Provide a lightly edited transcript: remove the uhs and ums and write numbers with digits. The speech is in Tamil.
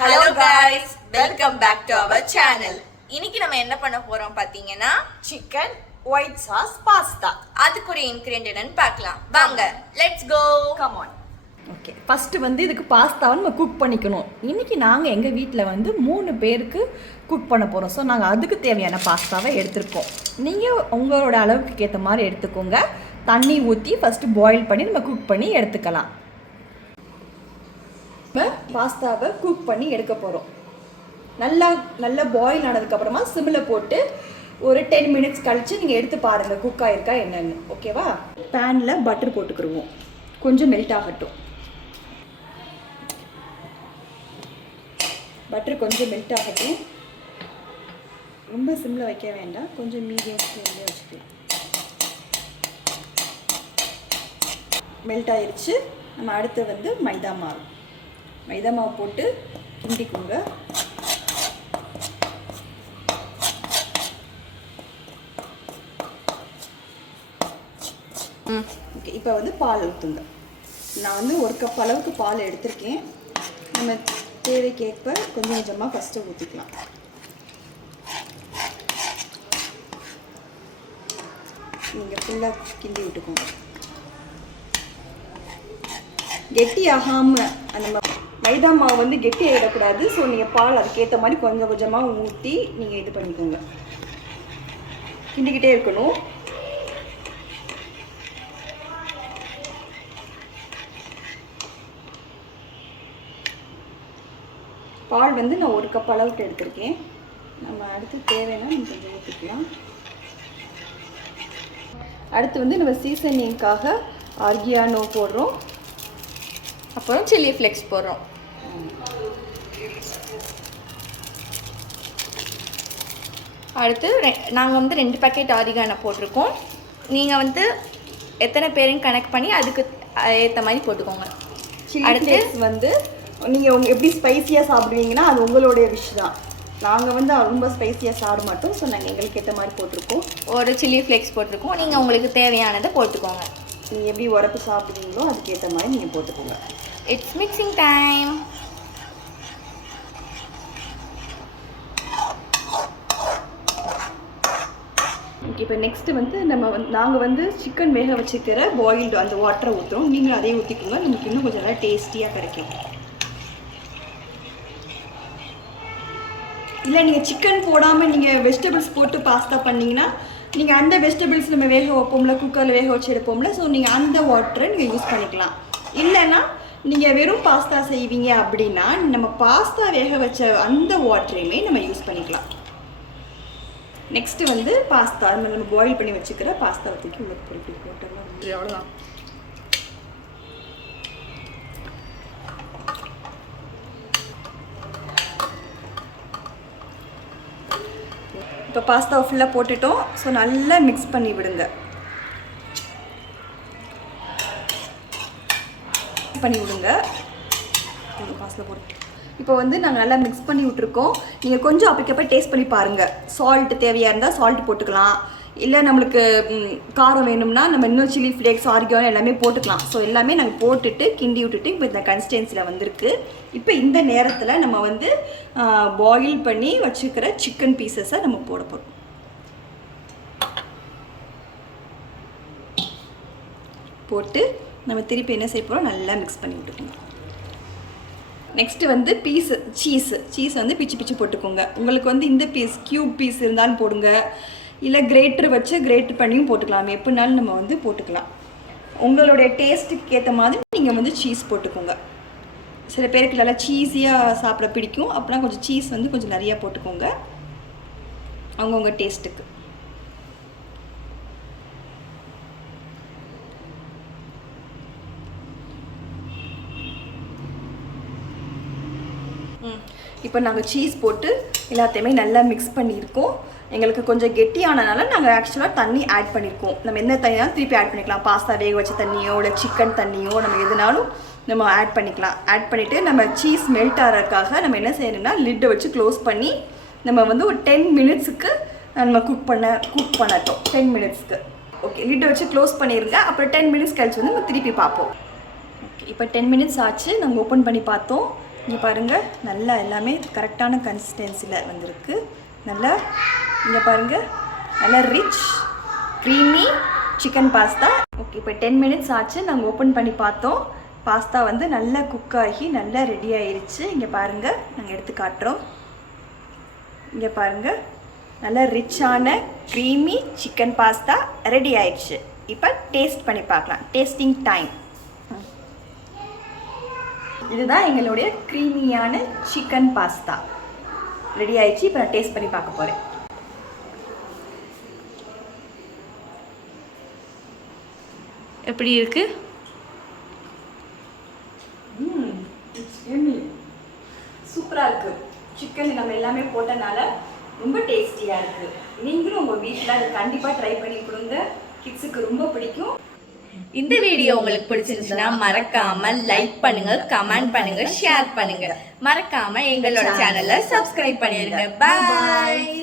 Hello guys, welcome back to our channel. இன்னைக்கு நம்ம என்ன பண்ண போறோம் பாத்தீங்கன்னா chicken white sauce pasta. அதுக்குரிய இன்கிரிடியன்ட் என்னன்னு பார்க்கலாம். வாங்க, let's go. Come on. Okay, first வந்து இதுக்கு பாஸ்தாவை நம்ம குக் பண்ணிக்கணும். இன்னைக்கு நாங்கள் எங்கள் வீட்டில் வந்து 3 பேருக்கு குக் பண்ண போகிறோம். ஸோ நாங்கள் அதுக்கு தேவையான பாஸ்தாவை எடுத்துருக்கோம். நீங்கள் உங்களோட அளவுக்கு ஏற்ற மாதிரி எடுத்துக்கோங்க. தண்ணி ஊற்றி ஃபஸ்ட்டு பாயில் பண்ணி நம்ம குக் பண்ணி எடுத்துக்கலாம். இப்போ பாஸ்தாவை குக் பண்ணி எடுக்க போகிறோம். நல்லா பாயில் ஆனதுக்கப்புறமா சிம்மில் போட்டு ஒரு 10 மினிட்ஸ் கழித்து நீங்கள் எடுத்து பாருங்கள் குக் ஆகிருக்கா என்னென்னு. ஓகேவா? பேனில் பட்டர் போட்டுக்கிடுவோம். கொஞ்சம் மெல்ட் ஆகட்டும். பட்டர் கொஞ்சம் மெல்ட் ஆகட்டும். ரொம்ப சிம்மில் வைக்க வேண்டாம், கொஞ்சம் மீடியம் ஃப்ளேம்லேயே வச்சுக்கலாம். மெல்ட் ஆயிடுச்சு. நம்ம அடுத்து வந்து மைதா மாவு போட்டு கிண்டிக்கோங்க. ஓகே, இப்போ வந்து பால் ஊற்றுங்க. நான் வந்து 1 கப் அளவுக்கு பால் எடுத்திருக்கேன். நம்ம தேவைக்கேற்ப கொஞ்சம் கொஞ்சமாக ஃபஸ்ட்டு ஊற்றிக்கலாம். நீங்கள் ஃபுல்லாக கிண்டி விட்டுக்கோங்க. கெட்டி ஆகாமல் அந்த மைதா மாவு வந்து கெட்டி ஆகிடக்கூடாது. ஸோ நீங்கள் பால் அதுக்கேற்ற மாதிரி கொஞ்சம் கொஞ்சமாக ஊற்றி நீங்கள் இது பண்ணிக்கோங்க. கிண்டிக்கிட்டே இருக்கணும். பால் வந்து நான் 1 கப் அளவுக்கு எடுத்திருக்கேன். நம்ம அடுத்து தேவைன்னா நம்ம கொஞ்சம் ஊற்றிக்கலாம். அடுத்து வந்து நம்ம சீசனிங்காக ஆர்கியானோ போடுறோம். அப்புறம் சில்லி ஃப்ளேக்ஸ் போடுறோம். அடுத்து நாங்கள் வந்து 2 பேக்கெட் ஆரிகானோ போட்டிருக்கோம். நீங்கள் வந்து எத்தனை பேரையும் கனெக்ட் பண்ணி அதுக்கு ஏற்ற மாதிரி போட்டுக்கோங்க. அடுத்து வந்து நீங்கள் எப்படி ஸ்பைஸியாக சாப்பிடுவீங்கன்னா அது உங்களுடைய விஷ் தான். நாங்கள் வந்து ரொம்ப ஸ்பைஸியாக சாப்பிட மாட்டோம். ஸோ நாங்கள் எங்களுக்கு ஏற்ற மாதிரி போட்டிருக்கோம். ஒரு சில்லி ஃப்ளேக்ஸ் போட்டிருக்கோம். நீங்கள் உங்களுக்கு தேவையானதை போட்டுக்கோங்க. நீங்கள் எப்படி உரப்பு சாப்பிடுவீங்களோ அதுக்கேற்ற மாதிரி நீங்கள் போட்டுக்கோங்க. It's mixing time. ஓகே, இப்போ நெக்ஸ்ட்டு வந்து நாங்கள் வந்து சிக்கன் வேக வச்சுக்கிற பாயில்டு அந்த வாட்டரை ஊற்றுறோம். நீங்களும் அதையும் ஊற்றிக்கோங்க. நமக்கு இன்னும் கொஞ்சம் நல்லா டேஸ்டியாக கிடைக்கும். இல்லை நீங்கள் சிக்கன் போடாமல் நீங்கள் வெஜிடபிள்ஸ் போட்டு பாஸ்தா பண்ணிங்கன்னா நீங்கள் அந்த வெஜிடபிள்ஸ் நம்ம வேக வைப்போம்ல, குக்கரில் வேக வச்சு எடுப்போம்ல, ஸோ நீங்கள் அந்த வாட்டரை நீங்கள் யூஸ் பண்ணிக்கலாம். இல்லைன்னா நீங்கள் வெறும் பாஸ்தா செய்வீங்க அப்படின்னா நம்ம பாஸ்தா வேக வச்ச அந்த வாட்டரையுமே நம்ம யூஸ் பண்ணிக்கலாம். நெக்ஸ்ட்டு வந்து பாஸ்தா நம்ம பாயில் பண்ணி வச்சுக்கிற பாஸ்தாவை தூக்கி உள்ள போட்டோம்னா அவ்வளோதான். இப்போ பாஸ்தாவை ஃபுல்லாக போட்டுட்டோம். ஸோ நல்லா மிக்ஸ் பண்ணி விடுங்க. பாஸ்தா போட்டு இப்போ வந்து நாங்கள் நல்லா மிக்ஸ் பண்ணி விட்ருக்கோம். நீங்கள் கொஞ்சம் அப்பக்கப்போ டேஸ்ட் பண்ணி பாருங்கள். சால்ட் தேவையாக இருந்தால் சால்ட் போட்டுக்கலாம். இல்லை நம்மளுக்கு காரம் வேணும்னா நம்ம இன்னும் சில்லி ஃப்ளேக்ஸ் ஆரிகானோ எல்லாமே போட்டுக்கலாம். ஸோ எல்லாமே நாங்கள் போட்டுட்டு கிண்டி விட்டுட்டு இப்போ இந்த கன்சிஸ்டன்சியில் வந்திருக்கு. இப்போ இந்த நேரத்தில் நம்ம வந்து பாயில் பண்ணி வச்சுக்கிற சிக்கன் பீசஸை நம்ம போட போகிறோம். போட்டு நம்ம திருப்பி என்ன செய்ய போகிறோம், நல்லா மிக்ஸ் பண்ணி விட்டுக்கணும். நெக்ஸ்ட்டு வந்து சீஸ் வந்து பிச்சு போட்டுக்கோங்க. உங்களுக்கு வந்து இந்த கியூப் பீஸ் இருந்தாலும் போடுங்க, இல்லை கிரேட்டர் வச்சு கிரேட் பண்ணியும் போட்டுக்கலாம். எப்படினாலும் நம்ம வந்து போட்டுக்கலாம். உங்களுடைய டேஸ்ட்டுக்கு ஏற்ற மாதிரி நீங்கள் வந்து சீஸ் போட்டுக்கோங்க. சில பேருக்கு நல்லா சீஸியாக சாப்பிட பிடிக்கும். அப்படின்னா கொஞ்சம் சீஸ் வந்து கொஞ்சம் நிறையா போட்டுக்கோங்க அவங்கவுங்க டேஸ்ட்டுக்கு. இப்போ நாங்கள் சீஸ் போட்டு எல்லாத்தையுமே நல்லா மிக்ஸ் பண்ணியிருக்கோம். எங்களுக்கு கொஞ்சம் கெட்டியானதுனால நாங்கள் ஆக்சுவலாக தண்ணி ஆட் பண்ணியிருக்கோம். நம்ம எந்த தண்ணியாலும் திருப்பி ஆட் பண்ணிக்கலாம். பாஸ்தா வேக வச்ச தண்ணியோ இல்லை சிக்கன் தண்ணியோ நம்ம எதுனாலும் நம்ம ஆட் பண்ணிக்கலாம். ஆட் பண்ணிவிட்டு நம்ம சீஸ் மெல்ட் ஆகிறதுக்காக நம்ம என்ன செய்யணும்னா லிட்டை வச்சு க்ளோஸ் பண்ணி நம்ம வந்து ஒரு 10 மினிட்ஸுக்கு நம்ம குக் பண்ணட்டும். 10 மினிட்ஸ்க்கு ஓகே, லிட்டை வச்சு க்ளோஸ் பண்ணிடுங்க. அப்புறம் 10 மினிட்ஸ் கழிச்சு வந்து நம்ம திருப்பி பார்ப்போம். ஓகே, இப்போ 10 மினிட்ஸ் ஆச்சு. நாங்கள் ஓப்பன் பண்ணி பார்த்தோம். இங்கே பாருங்கள் நல்லா எல்லாமே கரெக்டான கன்சிஸ்டன்சியில் வந்திருக்கு. நல்லா இங்கே பாருங்கள் நல்லா rich creamy chicken pasta. Okay, இப்போ 10 மினிட்ஸ் ஆச்சு. நாங்கள் ஓப்பன் பண்ணி பார்த்தோம். பாஸ்தா வந்து நல்லா குக் ஆகி நல்லா ரெடி ஆயிருச்சு. இங்கே பாருங்கள், நாங்கள் எடுத்து காட்டுறோம். இங்கே பாருங்கள் நல்லா ரிச்சான க்ரீமி சிக்கன் பாஸ்தா ரெடி ஆயிடுச்சு. இப்போ டேஸ்ட் பண்ணி பார்க்கலாம். Tasting time. இதுதான் எங்களுடைய க்ரீமியான சிக்கன் பாஸ்தா ரெடி ஆயிடுச்சு. இப்போ நான் டேஸ்ட் பண்ணி பார்க்க போகிறேன். எப்படி இருக்கு? சூப்பராக இருக்குது. சிக்கன் நம்ம எல்லாமே போட்டனால ரொம்ப டேஸ்டியாக இருக்குது. நீங்களும் உங்கள் வீட்டில் அதை கண்டிப்பாக ட்ரை பண்ணி கொடுங்க. கிட்ஸுக்கு ரொம்ப பிடிக்கும். இந்த வீடியோ உங்களுக்கு பிடிச்சிருந்துச்சுன்னா மறக்காம லைக் பண்ணுங்க, கமெண்ட் பண்ணுங்க, ஷேர் பண்ணுங்க. மறக்காம எங்களோட சேனலை சப்ஸ்கிரைப் பண்ணிடுங்க. பாய்.